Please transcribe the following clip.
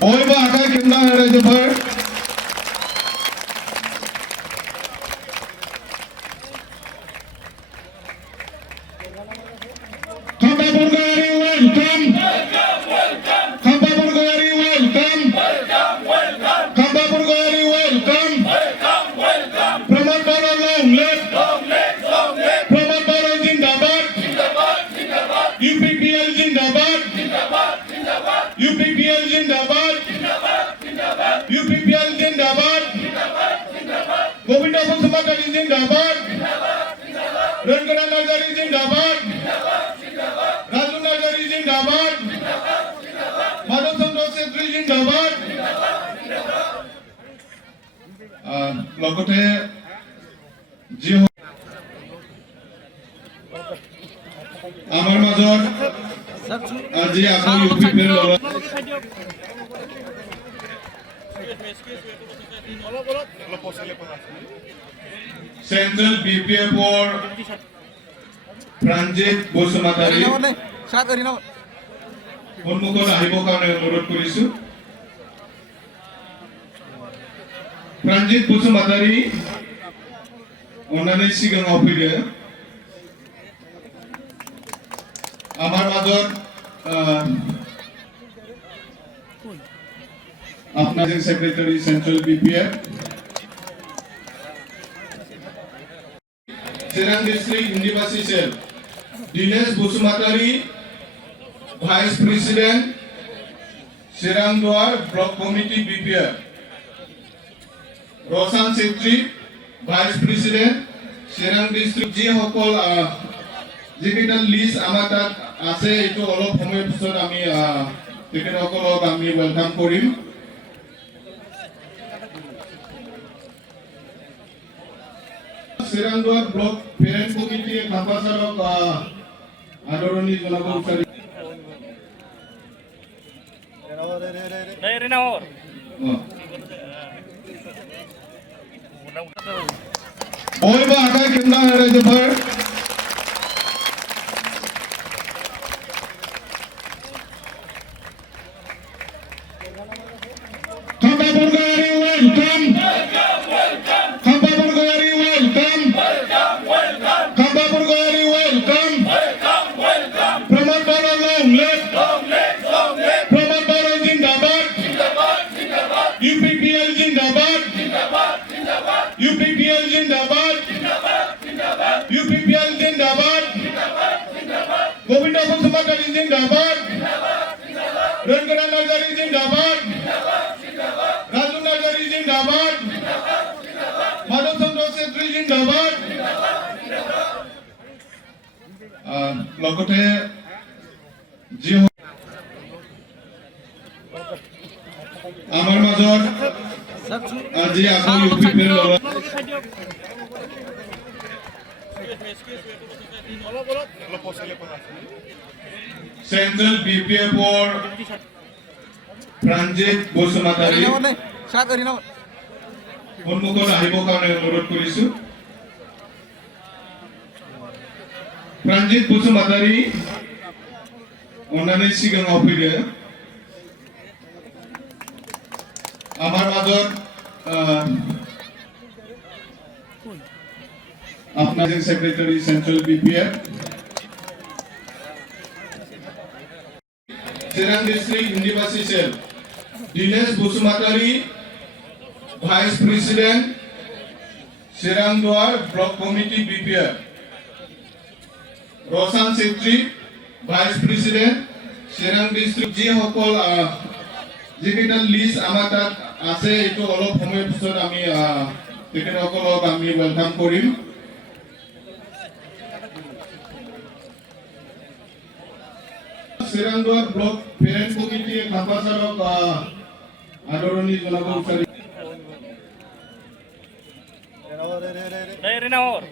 बयबो आखाइ खेबना रायजोफोर Khamba Burgari welcome. Khamba Burgari welcome. Khamba Burgari welcome. Pramod Baro long live. Pramod Baro Zindabad. UPPL Zindabad. UPPL Zindabad. UPPL Zindabad. Govinda Basumatari Zindabad. Rangana Nazari Zindabad. Raju Nazari Zindabad. Madhusandra Setri Zindabad. লগতে যি আমাৰ মাজত আজি আকৌ ইউপিপিৰ লগত central বিপিএফৰ প্ৰাঞ্জিত বসুমতাৰী সন্মুখত আহিবৰ কাৰণে অনুৰোধ কৰিছো। प्रांजित बसुमतारी अन्नानै सिगाङाव फैदो। आमार माजत आपनाजों secretary central BPF Chirang district हिंदीभाषी cell Dinesh Basumatary vice president Chirang Duar block committee BPF Roshan Setri, Vice President, Chiang District ji hokol digital list amata ase etu olop homoy pisot ami tiket hokolok ami welcome korim. Chiang Duar Block Parent Committee Khambasarok adoroni jonabo usari. बयबो आखाइ खेबना रायजोफोर Khamba Burgari welcome. Khamba Burgari welcome. Khamba Burgari welcome. Pramod Baro long live. Pramod Baro Zindabad. UPPL Zindabad. UPPL Zindabad. UPPL Zindabad. Govinda Basumatari Zindabad. Rangana Nazari Zindabad. Raju Nazari Zindabad. Madhusandra Setri Zindabad. লগতে যি আমাৰ মাজত আজি আকৌ ইউপিপিৰ লগত central বিপিএফৰ প্ৰাঞ্জিত বসুমতাৰী সন্মুখত আহিবৰ কাৰণে অনুৰোধ কৰিছো। প্ৰাঞ্জিত বসুমতাৰী अन्नानै सिगाङाव फैदो। आमार माजत आपनाजों secretary central BPF Chirang district हिंदीभाषी cell Dinesh Basumatary vice president Chirang Duar block committee BPF Roshan Setri Vice President Chiang District ji hokol digital list amata ase etu olop homoy pisot ami tiket hokolok ami welcome korim. Chiang Duar Block Parent Committee Khambasarok adoroni jonabo usari. Renawar.